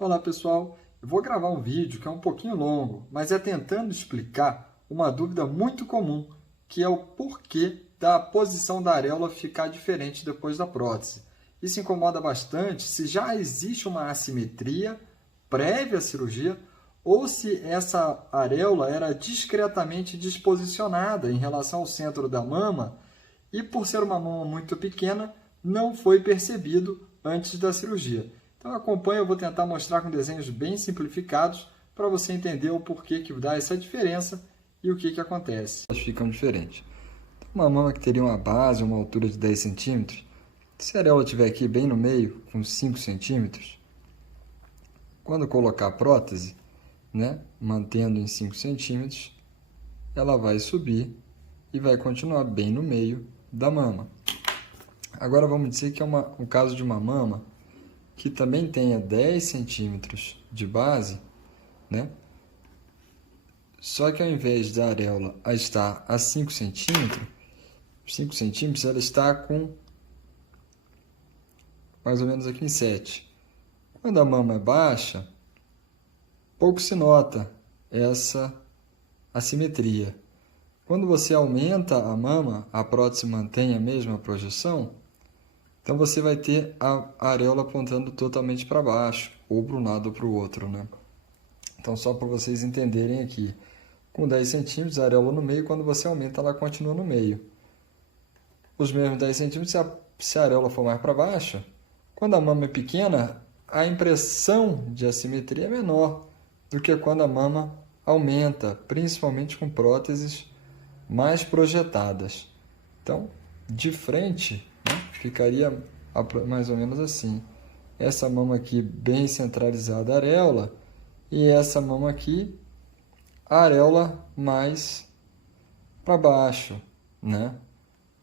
Olá pessoal, eu vou gravar um vídeo que é um pouquinho longo, mas é tentando explicar uma dúvida muito comum, que é o porquê da posição da areola ficar diferente depois da prótese. Isso incomoda bastante se já existe uma assimetria prévia à cirurgia ou se essa areola era discretamente disposicionada em relação ao centro da mama e, por ser uma mama muito pequena, não foi percebido antes da cirurgia. Então acompanha, eu vou tentar mostrar com desenhos bem simplificados para você entender o porquê que dá essa diferença e o que acontece. Elas ficam diferentes. Então, uma mama que teria uma base, uma altura de 10 centímetros, se a areola estiver aqui bem no meio, com 5 centímetros, quando colocar a prótese, mantendo em 5 centímetros, ela vai subir e vai continuar bem no meio da mama. Agora vamos dizer que é um caso de uma mama que também tenha 10 centímetros de base, Só que ao invés da areola estar a 5 centímetros, ela está com mais ou menos aqui em 7. Quando a mama é baixa, pouco se nota essa assimetria. Quando você aumenta a mama, a prótese mantém a mesma projeção, então você vai ter a areola apontando totalmente para baixo, ou para um lado ou para o outro, Então, só para vocês entenderem aqui, com 10 centímetros, a areola no meio, quando você aumenta, ela continua no meio. Os mesmos 10 centímetros, se a areola for mais para baixo, quando a mama é pequena, a impressão de assimetria é menor do que quando a mama aumenta, principalmente com próteses mais projetadas. Então, de frente, ficaria mais ou menos assim. Essa mama aqui bem centralizada a areola e essa mama aqui a areola mais para baixo,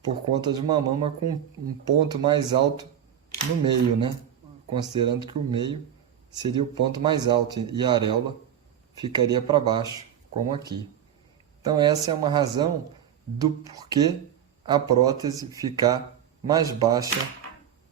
Por conta de uma mama com um ponto mais alto no meio, Considerando que o meio seria o ponto mais alto e a areola ficaria para baixo, como aqui. Então essa é uma razão do porquê a prótese ficar mais baixa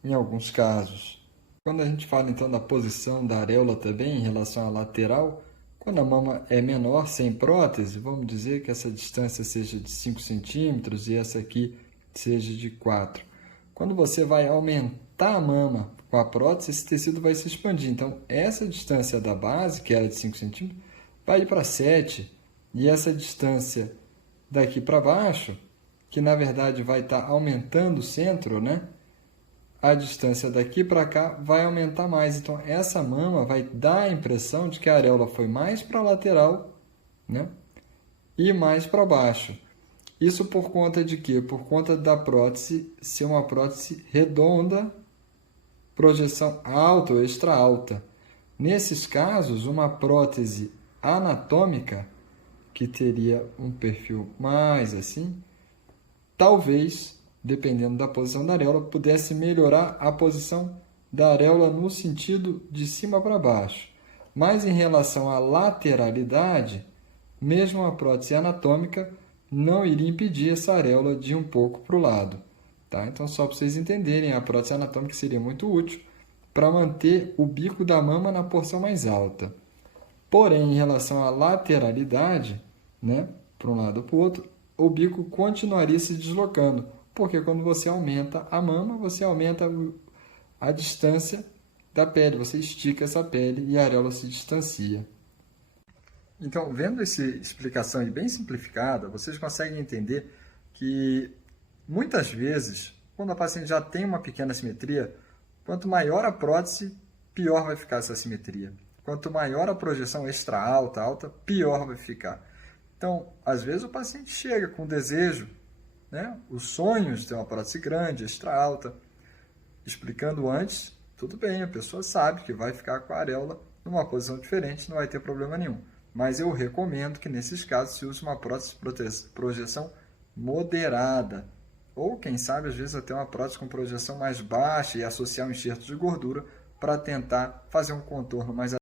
em alguns casos. Quando a gente fala então da posição da areola também em relação à lateral, quando a mama é menor, sem prótese, vamos dizer que essa distância seja de 5 centímetros e essa aqui seja de 4. Quando você vai aumentar a mama com a prótese, esse tecido vai se expandir. Então, essa distância da base, que era de 5 centímetros, vai ir para 7. E essa distância daqui para baixo, que na verdade vai estar aumentando o centro, A distância daqui para cá vai aumentar mais. Então, essa mama vai dar a impressão de que a areola foi mais para a lateral, E mais para baixo. Isso por conta de quê? Por conta da prótese ser uma prótese redonda, projeção alta ou extra alta. Nesses casos, uma prótese anatômica, que teria um perfil mais assim, talvez, dependendo da posição da areola, pudesse melhorar a posição da areola no sentido de cima para baixo. Mas em relação à lateralidade, mesmo a prótese anatômica não iria impedir essa areola de ir um pouco para o lado. Então, só para vocês entenderem, a prótese anatômica seria muito útil para manter o bico da mama na porção mais alta. Porém, em relação à lateralidade, para um lado ou para o outro, o bico continuaria se deslocando, porque quando você aumenta a mama, você aumenta a distância da pele, você estica essa pele e a areola se distancia. Então, vendo essa explicação bem simplificada, vocês conseguem entender que, muitas vezes, quando a paciente já tem uma pequena assimetria, quanto maior a prótese, pior vai ficar essa assimetria. Quanto maior a projeção extra alta, pior vai ficar. Então, às vezes o paciente chega com o desejo, o sonho de ter uma prótese grande, extra alta. Explicando antes, tudo bem, a pessoa sabe que vai ficar com a areola numa posição diferente, não vai ter problema nenhum. Mas eu recomendo que, nesses casos, se use uma prótese de projeção moderada. Ou, quem sabe, às vezes até uma prótese com projeção mais baixa e associar um enxerto de gordura para tentar fazer um contorno mais